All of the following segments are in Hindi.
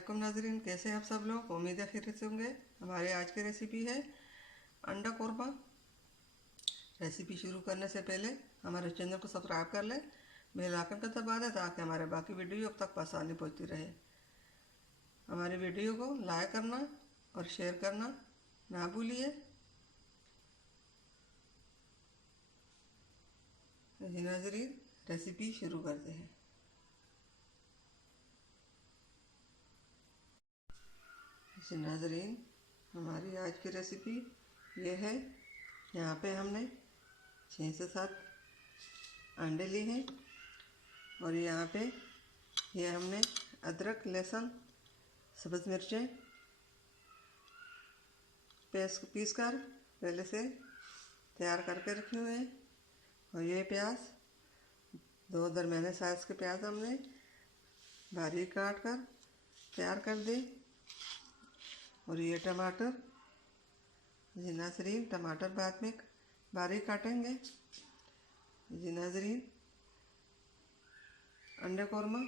अस्सलामुअलैकुम नाज़रीन, कैसे हैं आप सब लोग। उम्मीद है खैरियत से होंगे। हमारे आज की रेसिपी है अंडा कोरमा। रेसिपी शुरू करने से पहले हमारे चैनल को सब्सक्राइब कर लें, बेल आइकन को दबा दें ताकि हमारे बाकी वीडियो अब तक आसानी पहुंचती रहे। हमारे वीडियो को लाइक करना और शेयर करना ना भूलिए। जी नाज़रीन, रेसिपी शुरू करते हैं। जी नाज़रीन, हमारी आज की रेसिपी ये है। यहाँ पे हमने 6 से 7 अंडे लिए हैं और यहाँ पे ये हमने अदरक, लहसुन, सब्ज़ मिर्चें पीस कर पहले से तैयार करके रखे हुए हैं। और ये प्याज 2 दरमियाने साइज़ के प्याज हमने बारीक काट कर तैयार कर दिए। और ये टमाटर, जी नाज़रीन, टमाटर बाद में बारीक काटेंगे। जी नाज़रीन, अंडे कोरमा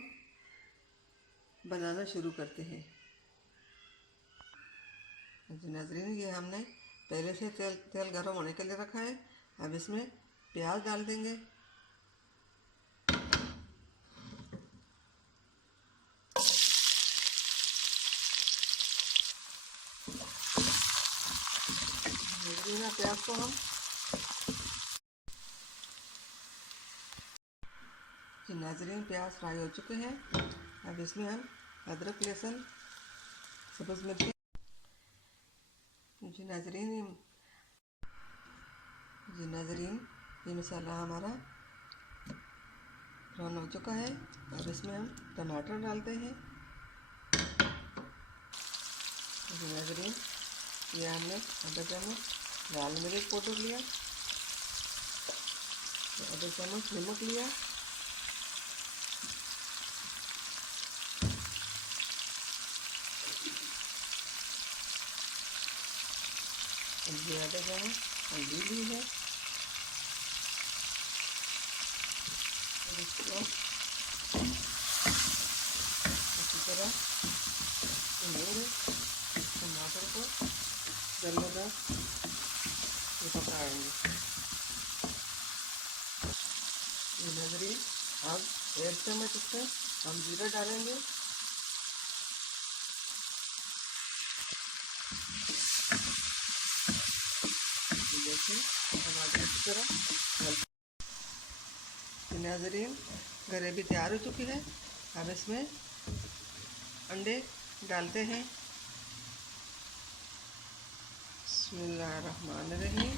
बनाना शुरू करते हैं। जी नाज़रीन, ये हमने पहले से तेल गर्म होने के लिए रखा है। अब इसमें प्याज डाल देंगे। प्याज को हम जी नाज़रीन, प्याज फ्राई हो चुके हैं। अब इसमें हम अदरक, लहसुन, सब्ज़ मिर्ची, जी नाज़रीन, ये मसाला हमारा ब्राउन हो चुका है। अब इसमें हम टमाटर डालते हैं। जी नाज़रीन, ये हमने आधा चम्मच लाल मिर्च पाउडर लिया, आधा चम्मच नमक लिया, ये आधा चम्मच हल्दी ली है। और इसको अच्छी तरह टमाटर को जलने पकाएंगे। नाज़रीन, अब 1 चम्मच इसमें हम जीरा डालेंगे। अच्छी तरह नाज़रीन, ग्रेवी तैयार हो चुकी है। अब इसमें अंडे डालते हैं। बिस्मिल्लाहिर्रहमानिर्रहीम।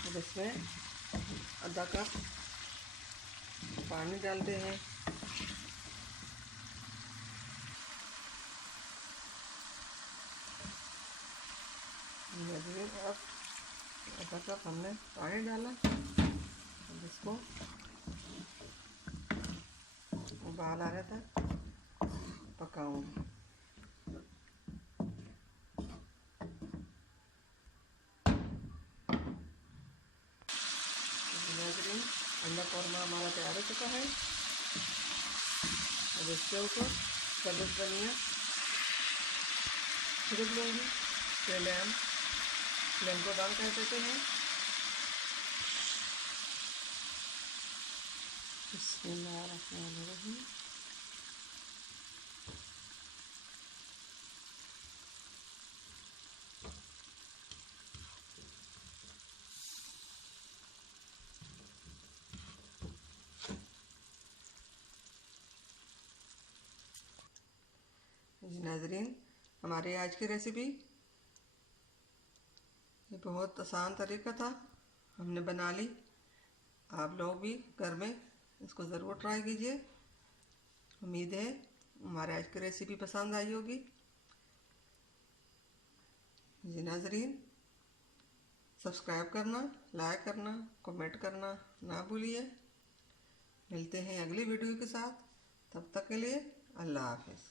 अब इसमें आधा कप पानी डालते हैं। अब आधा कप हमने पानी डाला। अब इसको उबाल आ रहा था पकाऊंगी। नाज़रीन, अंडा कोरमा हमारा तैयार हो चुका है। अब इसके ऊपर सब्ज़ धनिया छिड़क लूँगी। पहले हम फ्लेम को डाउन कर देते हैं। बिस्मिल्लाहिर्रहमानिर्रहीम। जी नाज़रीन, हमारी आज की रेसिपी ये बहुत आसान तरीका था, हमने बना ली। आप लोग भी घर में इसको ज़रूर ट्राई कीजिए। उम्मीद है हमारे आज की रेसिपी पसंद आई होगी। जी नाज़रीन, सब्सक्राइब करना, लाइक करना, कमेंट करना ना भूलिए। मिलते हैं अगली वीडियो के साथ। तब तक के लिए अल्लाह हाफ़िज़।